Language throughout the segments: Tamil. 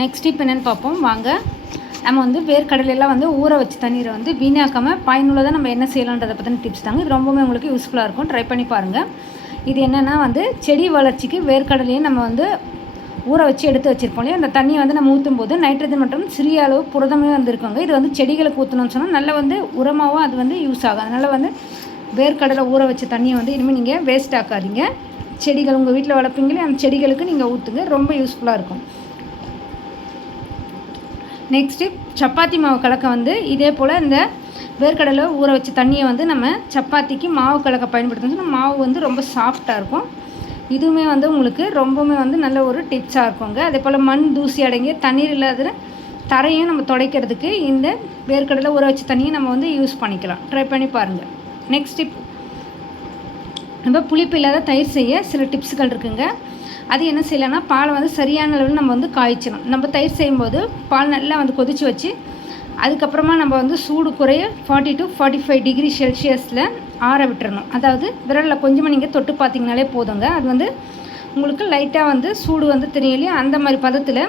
நெக்ஸ்ட் இப்போ என்னென்னு பார்ப்போம். வாங்க. நம்ம வந்து வேர்க்கடலையெல்லாம் வந்து ஊற வச்சு தண்ணீரை வந்து வீணாக்காமல் பயனுள்ளதாக நம்ம என்ன செய்யலான்றதை பற்றின டிப்ஸ் தாங்க. இது ரொம்பவுமே உங்களுக்கு யூஸ்ஃபுல்லாக இருக்கும். ட்ரை பண்ணி பாருங்கள் இது என்னென்னா வந்து செடி வளர்ச்சிக்கு வேர்க்கடலையும் நம்ம வந்து ஊற வச்சு எடுத்து வச்சுருப்போம் இல்லையா? அந்த தண்ணியை வந்து நம்ம ஊற்றும் போது நைட்ரஜன் மற்றும் சிறிய அளவு புரதமே வந்துருக்கோங்க. இது வந்து செடிகளுக்கு ஊற்றணும்னு சொன்னால் நல்லா வந்து உரமாகவும் அது வந்து யூஸ் ஆகும். அதனால் வந்து வேர்க்கடலை ஊற வச்ச தண்ணியை வந்து இனிமேல் நீங்கள் வேஸ்ட் ஆக்காதீங்க. செடிகள் உங்கள் வீட்டில் வளர்ப்பீங்களே அந்த செடிகளுக்கு நீங்கள் ஊற்றுங்க ரொம்ப யூஸ்ஃபுல்லாக இருக்கும். நெக்ஸ்ட்டு சப்பாத்தி மாவு கலக்க வந்து இதே போல் இந்த வேர்க்கடலை ஊற வச்ச தண்ணியை வந்து நம்ம சப்பாத்திக்கு மாவு கலக்க பயன்படுத்தணும். மாவு வந்து ரொம்ப சாஃப்டாக இருக்கும். இதுவுமே வந்து உங்களுக்கு ரொம்பவுமே வந்து நல்ல ஒரு டிப்ஸாக இருக்குங்க. அதே போல் மண் தூசி அடங்கிய தண்ணீர் இல்லாத தரையும் நம்ம துடைக்கிறதுக்கு இந்த வேர்க்கடலை ஊற வச்ச தண்ணியை நம்ம வந்து யூஸ் பண்ணிக்கலாம். ட்ரை பண்ணி பாருங்கள் நெக்ஸ்ட் டிப் நம்ம புளிப்பு இல்லாத தயிர் செய்ய சில டிப்ஸுகள் இருக்குங்க. அது என்ன செய்யலாம்னா பாலை வந்து சரியான அளவில் நம்ம வந்து காய்ச்சணும். நம்ம தயிர் செய்யும்போது பால் நல்லா வந்து கொதித்து வச்சு அதுக்கப்புறமா நம்ம வந்து சூடு குறைய forty two forty five degree செல்சியஸில் ஆற விட்டுறணும். அதாவது விரலில் கொஞ்சமாக நீங்கள் தொட்டு பார்த்தீங்கனாலே போதுங்க. அது வந்து உங்களுக்கு லைட்டாக வந்து சூடு வந்து தெரியலையே அந்த மாதிரி பதத்தில்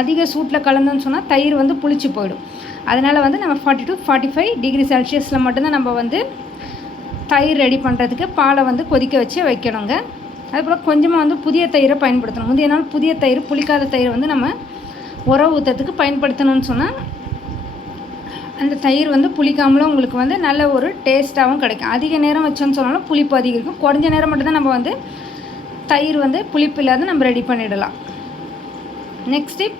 அதிக சூட்டில் கலந்தோன்னு சொன்னால் தயிர் வந்து புளிச்சு போயிடும். அதனால் வந்து நம்ம forty two forty five degree செல்சியஸில் மட்டும்தான் நம்ம வந்து தயிர் ரெடி பண்ணுறதுக்கு பாலை வந்து கொதிக்க வச்சு வைக்கணுங்க. அதுபோல் கொஞ்சமாக வந்து புதிய தயிரை பயன்படுத்தணும். முந்தைய நாள் புதிய தயிர் புளிக்காத தயிர் வந்து நம்ம உரம் ஊற்றுறதுக்கு பயன்படுத்தணும்னு சொன்னால் அந்த தயிர் வந்து புளிக்காமலும் உங்களுக்கு வந்து நல்ல ஒரு டேஸ்ட்டாகவும் கிடைக்கும். அதிக நேரம் வச்சோன்னு சொன்னாலும் புளிப்பு அதிகம் குறைஞ்ச நேரம் மட்டும்தான் நம்ம வந்து தயிர் வந்து புளிப்பு இல்லாத நம்ம ரெடி பண்ணிடலாம். நெக்ஸ்ட் டிப்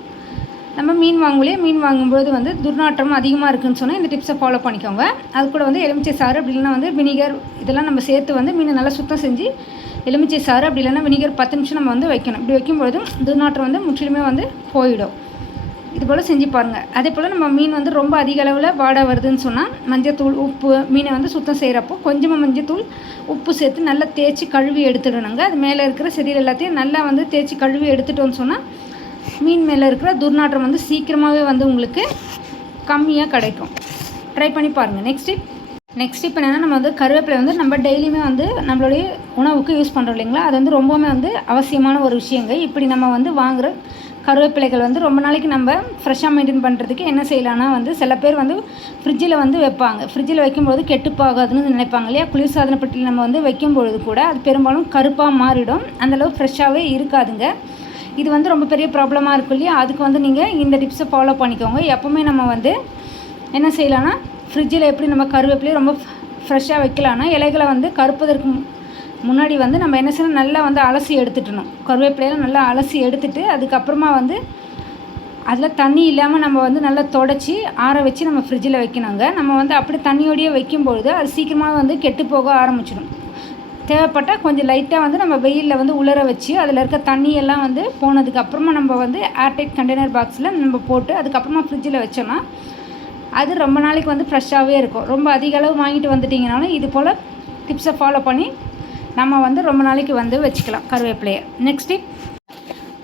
நம்ம மீன் வாங்குலையே மீன் வாங்கும்போது வந்து துர்நாற்றம் அதிகமாக இருக்குன்னு சொன்னால் இந்த டிப்ஸை ஃபாலோ பண்ணிக்கோங்க. அது கூட வந்து எலுமிச்சை சாறு அப்படி இல்லைன்னா வந்து வினிகர் இதெல்லாம் நம்ம சேர்த்து வந்து மீனை நல்லா சுத்தம் செஞ்சு எலுமிச்சை சாறு அப்படி இல்லைன்னா வினிகர் பத்து நிமிஷம் நம்ம வந்து வைக்கணும். இப்படி வைக்கும்பொழுதும் துர்நாற்றம் வந்து முற்றிலுமே வந்து போயிடும். இது போல் செஞ்சு பாருங்கள் அதே போல் நம்ம மீன் வந்து ரொம்ப அதிக அளவில் வாடை வருதுன்னு சொன்னால் மஞ்சத்தூள் உப்பு மீனை வந்து சுத்தம் செய்கிறப்போ கொஞ்சமாக மஞ்சத்தூள் உப்பு சேர்த்து நல்லா தேய்ச்சி கழுவி எடுத்துடணுங்க. அது மேலே இருக்கிற செடியில் எல்லாத்தையும் நல்லா வந்து தேய்ச்சி கழுவி எடுத்துட்டோம்னு சொன்னால் மீன் மேலே இருக்கிற துர்நாற்றம் வந்து சீக்கிரமாகவே வந்து உங்களுக்கு கம்மியாக கிடைக்கும். ட்ரை பண்ணி பாருங்கள் நெக்ஸ்ட் நெக்ஸ்ட் இப்போ என்னென்னா நம்ம வந்து கருவேப்பிலை வந்து நம்ம டெய்லியுமே வந்து நம்மளுடைய உணவுக்கு யூஸ் பண்ணுறோம் இல்லைங்களா? அது வந்து ரொம்பவுமே வந்து அவசியமான ஒரு விஷயங்க. இப்படி நம்ம வந்து வாங்குகிற கருவேப்பிலைகள் வந்து ரொம்ப நாளைக்கு நம்ம ஃப்ரெஷ்ஷாக மெயின்டைன் பண்ணுறதுக்கு என்ன செய்யலாம்னா வந்து சில பேர் வந்து ஃப்ரிட்ஜில் வந்து வைப்பாங்க. ஃப்ரிட்ஜில் வைக்கும்போது கெட்டுப்பாகாதுன்னு நினைப்பாங்க இல்லையா? குளிர்சாதன பெட்டியில் நம்ம வந்து வைக்கும்பொழுது கூட அது பெரும்பாலும் கருப்பாக மாறிடும். அந்தளவு ஃப்ரெஷ்ஷாகவே இருக்காதுங்க. இது வந்து ரொம்ப பெரிய ப்ராப்ளமாக இருக்கும் இல்லையா? அதுக்கு வந்து நீங்கள் இந்த டிப்ஸை ஃபாலோ பண்ணிக்கோங்க. எப்போவுமே நம்ம வந்து என்ன செய்யலாம்னா ஃப்ரிட்ஜில் எப்படி நம்ம கருவேப்பிலையை ரொம்ப ஃப்ரெஷ்ஷாக வைக்கலாம்னா இலைகளை வந்து கருப்பதற்கு முன்னாடி வந்து நம்ம என்ன செய்யணும்? நல்லா வந்து அலசி எடுத்துட்டணும். கருவேப்பிலையெல்லாம் நல்லா அலசி எடுத்துட்டு அதுக்கப்புறமா வந்து அதில் தண்ணி இல்லாமல் நம்ம வந்து நல்லா தொடச்சி ஆற வச்சு நம்ம ஃப்ரிட்ஜில் வைக்கணுங்க. நம்ம வந்து அப்படி தண்ணியோடையே வைக்கும்பொழுது அது சீக்கிரமாக வந்து கெட்டு போக ஆரம்பிச்சிடும். தேவைப்பட்டால் கொஞ்சம் லைட்டாக வந்து நம்ம வெயிலில் வந்து உலர வச்சு அதில் இருக்க தண்ணியெல்லாம் வந்து போனதுக்கப்புறமா நம்ம வந்து ஏர்டைட் கண்டெய்னர் பாக்ஸில் நம்ம போட்டு அதுக்கப்புறமா ஃப்ரிட்ஜில் வச்சோம்னா அது ரொம்ப நாளைக்கு வந்து ஃப்ரெஷ்ஷாகவே இருக்கும். ரொம்ப அதிக அளவு வாங்கிட்டு வந்துட்டிங்கனாலும் இது போல் டிப்ஸை ஃபாலோ பண்ணி நம்ம வந்து ரொம்ப நாளைக்கு வந்து வச்சுக்கலாம் கருவேப்பிலையை. நெக்ஸ்ட்டு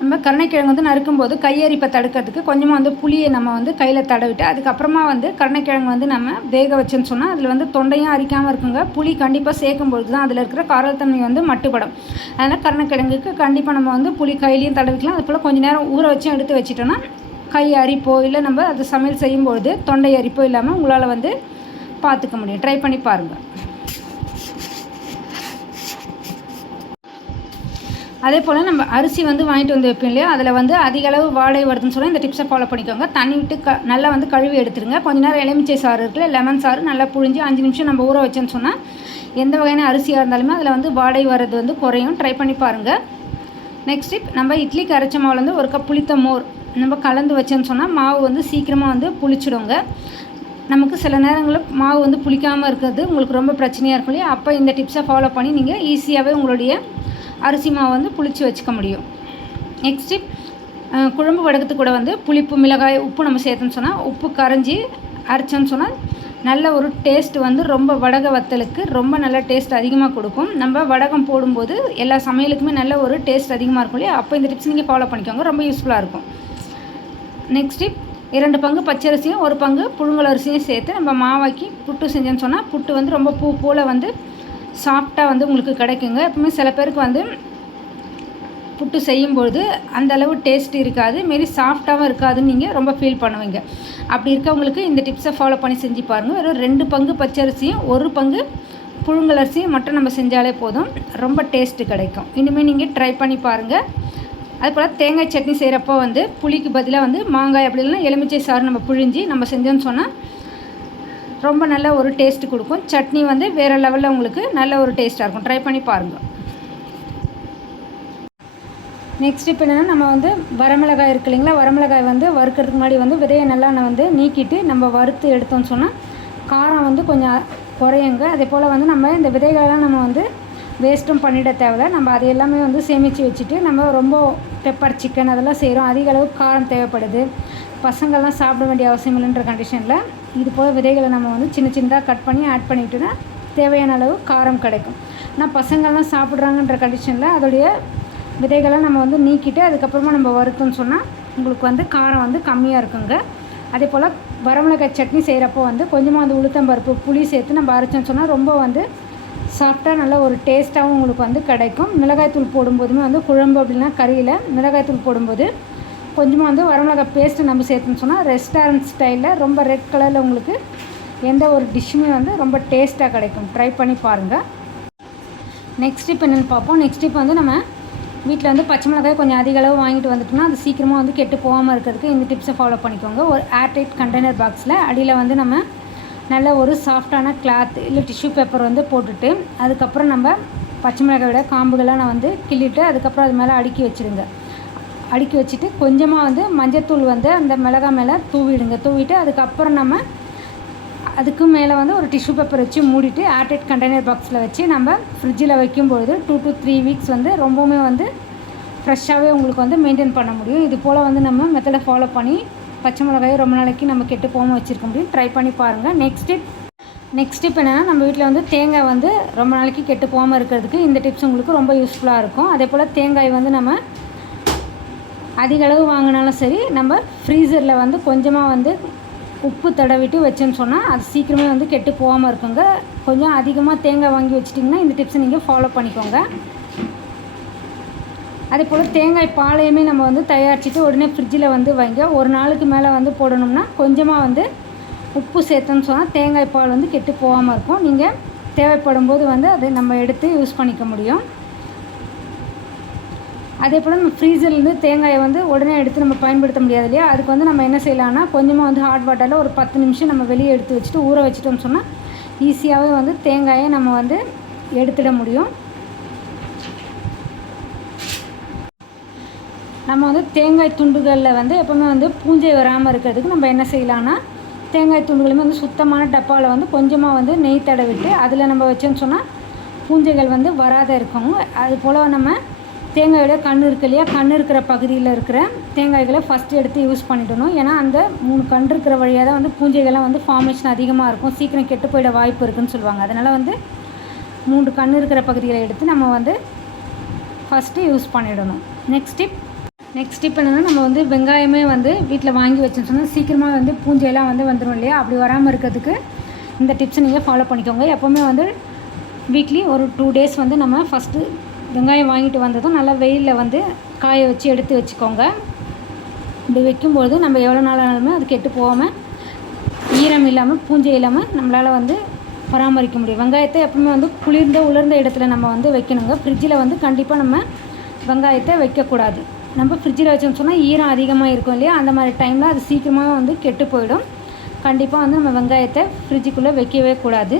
நம்ம கருணைக்கிழங்கு வந்து நறுக்கும்போது கையரிப்பை தடுக்கிறதுக்கு கொஞ்சமாக வந்து புளியை நம்ம வந்து கையில் தடவிட்டு அதுக்கப்புறமா வந்து கருணைக்கிழங்கு வந்து நம்ம வேக வச்சோன்னு சொன்னால் அதில் வந்து தொண்டையும் அரிக்காமல் இருக்குங்க. புளி கண்டிப்பாக சேர்க்கும்பொழுது தான் அதில் இருக்கிற காரத்தன்மை வந்து மட்டுப்படும். அதனால் கருணைக்கிழங்குக்கு கண்டிப்பாக நம்ம வந்து புளி கையிலையும் தடவிக்கலாம். அது போல் கொஞ்சம் நேரம் ஊற வச்சும் எடுத்து வச்சிட்டோன்னா கை அரிப்போ இல்லை நம்ம அது சமையல் செய்யும்பொழுது தொண்டை அரிப்போ இல்லாமல் உங்களால் வந்து பார்த்துக்க முடியும். ட்ரை பண்ணி பாருங்கள் அதே போல் நம்ம அரிசி வந்து வாங்கிட்டு வந்து வைப்போம் இல்லையா? அதில் வந்து அதிக அளவு வாடகை வருதுன்னு சொன்னால் இந்த டிப்ஸை ஃபாலோ பண்ணிக்கோங்க. தண்ணி விட்டு க நல்லா வந்து கழுவி எடுத்துருங்க. கொஞ்ச நேரம் எலுமிச்சை சாறு இருக்குல்ல லெமன் சாறு நல்லா புழிஞ்சு அஞ்சு நிமிஷம் நம்ம ஊற வச்சோன்னு சொன்னால் எந்த வகையான அரிசியாக இருந்தாலுமே அதில் வந்து வாடகை வர்றது வந்து குறையும். ட்ரை பண்ணி பாருங்கள் நெக்ஸ்ட் டிப் நம்ம இட்லிக்கு அரைச்ச மாவில் வந்து ஒரு கப் புளித்த மோர் நம்ம கலந்து வச்சோன்னு சொன்னால் மாவு வந்து சீக்கிரமாக வந்து புளிச்சிடுங்க. நமக்கு சில நேரங்களில் மாவு வந்து புளிக்காமல் இருக்கிறது உங்களுக்கு ரொம்ப பிரச்சனையாக இருக்கும் இல்லையா? அப்போ இந்த டிப்ஸை ஃபாலோ பண்ணி நீங்கள் ஈஸியாகவே உங்களுடைய அரிசி மாவு வந்து புளிச்சு வச்சுக்க முடியும். நெக்ஸ்ட் டிப் குழம்பு வடகத்து கூட வந்து புளிப்பு மிளகாய் உப்பு நம்ம சேர்த்தோன்னு சொன்னால் உப்பு கரைஞ்சி அரைச்சோன்னு சொன்னால் நல்ல ஒரு டேஸ்ட் வந்து ரொம்ப வடக வத்தலுக்கு ரொம்ப நல்ல டேஸ்ட் அதிகமாக கொடுக்கும். நம்ம வடகம் போடும்போது எல்லா சமையலுக்குமே நல்ல ஒரு டேஸ்ட் அதிகமாக இருக்கும் இல்லையா? அப்போ இந்த டிப்ஸ் நீங்கள் ஃபாலோ பண்ணிக்கோங்க. ரொம்ப யூஸ்ஃபுல்லாக இருக்கும். நெக்ஸ்ட்டு இரண்டு பங்கு பச்சரிசியும் ஒரு பங்கு புழுங்கல் அரிசியும் சேர்த்து நம்ம மாவாக்கி புட்டு செஞ்சோன்னு சொன்னால் புட்டு வந்து ரொம்ப பூ போல் வந்து சாஃப்டாக வந்து உங்களுக்கு கிடைக்குங்க. எப்பவுமே சில பேருக்கு வந்து புட்டு செய்யும்பொழுது அந்த அளவு டேஸ்ட் இருக்காது. மாரி சாஃப்டாகவும் இருக்காதுன்னு நீங்கள் ரொம்ப ஃபீல் பண்ணுவீங்க. அப்படி இருக்கவங்களுக்கு இந்த டிப்ஸை ஃபாலோ பண்ணி செஞ்சு பாருங்கள் வெறும் ரெண்டு பங்கு பச்சரிசியும் ஒரு பங்கு புழுங்கலரிசியும் மட்டும் நம்ம செஞ்சாலே போதும். ரொம்ப டேஸ்ட்டு கிடைக்கும். இனிமேல் நீங்கள் ட்ரை பண்ணி பாருங்கள் அதுபோல் தேங்காய் சட்னி செய்கிறப்போ வந்து புளிக்கு பதிலாக வந்து மாங்காய் அப்படி இல்லைன்னா எலுமிச்சை சாறு நம்ம புழிஞ்சி நம்ம செஞ்சோன்னு சொன்னால் ரொம்ப நல்ல ஒரு டேஸ்ட் கொடுக்கும். சட்னி வந்து வேறு லெவலில் உங்களுக்கு நல்ல ஒரு டேஸ்ட்டாக இருக்கும். ட்ரை பண்ணி பாருங்கள் நெக்ஸ்ட் இப்போ என்னென்னா நம்ம வந்து வரமிளகாய் இருக்கு இல்லைங்களா? வரமிளகாய் வந்து வறுக்கிறதுக்கு முன்னாடி வந்து விதையை நல்லா வந்து நீக்கிட்டு நம்ம வறுத்து எடுத்தோம்னு சொன்னால் காரம் வந்து கொஞ்சம் குறையுங்க. அதே போல் வந்து நம்ம இந்த விதைகளெல்லாம் நம்ம வந்து வேஸ்ட்டும் பண்ணிட தேவையில்ல. நம்ம அது எல்லாமே வந்து சேமித்து வச்சுட்டு நம்ம ரொம்ப பெப்பர் சிக்கன் அதெல்லாம் செய்கிறோம் அதிக அளவு காரம் தேவைப்படுது. பசங்கள்லாம் சாப்பிட வேண்டிய அவசியம் இல்லைன்ற கண்டிஷனில் இது போல் விதைகளை நம்ம வந்து சின்ன சின்னதாக கட் பண்ணி ஆட் பண்ணிவிட்டுனா தேவையான அளவு காரம் கிடைக்கும். ஆனால் பசங்கள்லாம் சாப்பிட்றாங்கன்ற கண்டிஷனில் அதோடைய விதைகளை நம்ம வந்து நீக்கிட்டு அதுக்கப்புறமா நம்ம வறுத்தோம்னு சொன்னால் உங்களுக்கு வந்து காரம் வந்து கம்மியாக இருக்குங்க. அதே போல் வரமிளகாய் சட்னி செய்கிறப்போ வந்து கொஞ்சமாக வந்து உளுத்தம்பருப்பு புளி சேர்த்து நம்ம அரைச்சோன்னு சொன்னால் ரொம்ப வந்து சாஃப்டாக நல்ல ஒரு டேஸ்ட்டாகவும் உங்களுக்கு வந்து கிடைக்கும். மிளகாய்த்தூள் போடும்போதுமே வந்து குழம்பு அப்படின்னா கறியில் மிளகாய்த்தூள் போடும்போது கொஞ்சமாக வந்து வரமிளகாய் பேஸ்ட்டு நம்ம சேர்த்துன்னு சொன்னால் ரெஸ்டாரண்ட் ஸ்டைலில் ரொம்ப ரெட் கலரில் உங்களுக்கு எந்த ஒரு டிஷ்ஷுமே வந்து ரொம்ப டேஸ்ட்டாக கிடைக்கும். ட்ரை பண்ணி பாருங்கள் நெக்ஸ்ட் இப்போ என்னென்னு பார்ப்போம். நெக்ஸ்ட் இப்போ வந்து நம்ம வீட்டில் வந்து பச்சை மிளகாய் கொஞ்சம் அதிக அளவு வாங்கிட்டு வந்துட்டோம்னா அது சீக்கிரமாக வந்து கெட்டு போகாமல் இருக்கிறதுக்கு இந்த டிப்ஸை ஃபாலோ பண்ணிக்கோங்க. ஒரு ஏர்டைட் கண்டெய்னர் பாக்ஸில் அடியில் வந்து நம்ம நல்ல ஒரு சாஃப்டான கிளாத் இல்லை டிஷ்யூ பேப்பர் வந்து போட்டுட்டு அதுக்கப்புறம் நம்ம பச்சை மிளகாவோட காம்புகள்லாம் நான் வந்து கிள்ளிட்டு அதுக்கப்புறம் அது மேலே அடுக்கி வச்சுருங்க. அடுக்கி வச்சுட்டு கொஞ்சமாக வந்து மஞ்சத்தூள் வந்து அந்த மிளகா மேலே தூவிடுங்க. தூவிட்டு அதுக்கப்புறம் நம்ம அதுக்கு மேலே வந்து ஒரு டிஷ்யூ பேப்பர் வச்சு மூடிட்டு ஏர்டைட் கண்டெய்னர் பாக்ஸில் வச்சு நம்ம ஃப்ரிட்ஜில் வைக்கும்பொழுது டூ டு த்ரீ வீக்ஸ் வந்து ரொம்பவுமே வந்து ஃப்ரெஷ்ஷாகவே உங்களுக்கு வந்து மெயின்டைன் பண்ண முடியும். இது போல் வந்து நம்ம மெத்தடை ஃபாலோ பண்ணி பச்சை மிளகாயை ரொம்ப நாளைக்கு நம்ம கெட்டு போகாமல் வச்சுருக்க முடியும். ட்ரை பண்ணி பாருங்கள் நெக்ஸ்ட் டிப் நெக்ஸ்ட் டிப் என்னென்னா நம்ம வீட்டில் வந்து தேங்காய் வந்து ரொம்ப நாளைக்கு கெட்டு போகாமல் இருக்கிறதுக்கு இந்த டிப்ஸ் உங்களுக்கு ரொம்ப யூஸ்ஃபுல்லாக இருக்கும். அதே போல் தேங்காய் வந்து நம்ம அதிக அளவு வாங்கினாலும் சரி நம்ம ஃப்ரீசரில் வந்து கொஞ்சமாக வந்து உப்பு தடவிட்டு வச்சோன்னு சொன்னால் அது சீக்கிரமே வந்து கெட்டு போகாமல் இருக்குங்க. கொஞ்சம் அதிகமாக தேங்காய் வாங்கி வச்சிட்டிங்கன்னா இந்த டிப்ஸை நீங்கள் ஃபாலோ பண்ணிக்கோங்க. அதே போல் தேங்காய் பாலையுமே நம்ம வந்து தயாரிச்சுட்டு உடனே ஃப்ரிட்ஜில் வந்து வைங்க. ஒரு நாளுக்கு மேலே வந்து போடணும்னா கொஞ்சமாக வந்து உப்பு சேர்த்தோன்னு சொன்னால் தேங்காய் பால் வந்து கெட்டு போகாமல் இருக்கும். நீங்கள் தேவைப்படும் போது வந்து அதை நம்ம எடுத்து யூஸ் பண்ணிக்க முடியும். அதே போல் நம்ம ஃப்ரீசர்லேருந்து தேங்காயை வந்து உடனே எடுத்து நம்ம பயன்படுத்த முடியாது இல்லையா? அதுக்கு வந்து நம்ம என்ன செய்யலாம்னா கொஞ்சமாக வந்து ஹாட் வாட்டரில் ஒரு பத்து நிமிஷம் நம்ம வெளியே எடுத்து வச்சுட்டு ஊற வச்சிட்டோம்னு சொன்னால் ஈஸியாகவே வந்து தேங்காயை நம்ம வந்து எடுத்துட முடியும். நம்ம வந்து தேங்காய் துண்டுகளில் வந்து எப்போவுமே வந்து பூஞ்சை வராமல் இருக்கிறதுக்கு நம்ம என்ன செய்யலாம்னா தேங்காய் துண்டுகளுமே வந்து சுத்தமான டப்பாவில் வந்து கொஞ்சமாக வந்து நெய் தடவிட்டு அதில் நம்ம வச்சோன்னு சொன்னால் பூஞ்சைகள் வந்து வராத இருக்கும். அது போல் நம்ம தேங்காயோட கண் இருக்கு இல்லையா கண் இருக்கிற பகுதியில் இருக்கிற தேங்காய்களை ஃபஸ்ட்டு எடுத்து யூஸ் பண்ணிடணும். ஏன்னா அந்த மூணு கண் இருக்கிற வழியாக தான் வந்து பூஞ்சைகள்லாம் வந்து ஃபார்மேஷன் அதிகமாக இருக்கும். சீக்கிரம் கெட்டு போயிட வாய்ப்பு இருக்குன்னு சொல்லுவாங்க. அதனால் வந்து மூன்று கண் இருக்கிற பகுதிகளை எடுத்து நம்ம வந்து ஃபஸ்ட்டு யூஸ் பண்ணிடணும். நெக்ஸ்ட் டிப் நெக்ஸ்ட் டிப் என்னென்னா நம்ம வந்து வெங்காயமே வந்து வீட்டில் வாங்கி வச்சோம்னு சொன்னால் சீக்கிரமாக வந்து பூஞ்சையெல்லாம் வந்து வந்துடும் இல்லையா? அப்படி வராமல் இருக்கிறதுக்கு இந்த டிப்ஸை நீங்கள் ஃபாலோ பண்ணிக்கோங்க. எப்போவுமே வந்து வீக்லி ஒரு டூ டேஸ் வந்து நம்ம ஃபஸ்ட்டு வெங்காயம் வாங்கிட்டு வந்ததும் நல்லா வெயிலில் வந்து காய வச்சு எடுத்து வச்சுக்கோங்க. இப்படி வைக்கும்பொழுது நம்ம எவ்வளோ நாள் ஆனாலுமே அது கெட்டு போகாமல் ஈரம் இல்லாமல் பூஞ்சை இல்லாமல் நம்மளால் வந்து பராமரிக்க முடியும். வெங்காயத்தை எப்பவுமே வந்து குளிர்ந்த உலர்ந்த இடத்துல நம்ம வந்து வைக்கணுங்க. ஃப்ரிட்ஜில் வந்து கண்டிப்பாக நம்ம வெங்காயத்தை வைக்கக்கூடாது. நம்ம ஃப்ரிட்ஜில் வச்சோம்னு சொன்னால் ஈரம் அதிகமாக இருக்கும் இல்லையா? அந்த மாதிரி டைமில் அது சீக்கிரமாக வந்து கெட்டு போயிடும். கண்டிப்பாக வந்து நம்ம வெங்காயத்தை ஃப்ரிட்ஜுக்குள்ளே வைக்கவே கூடாது.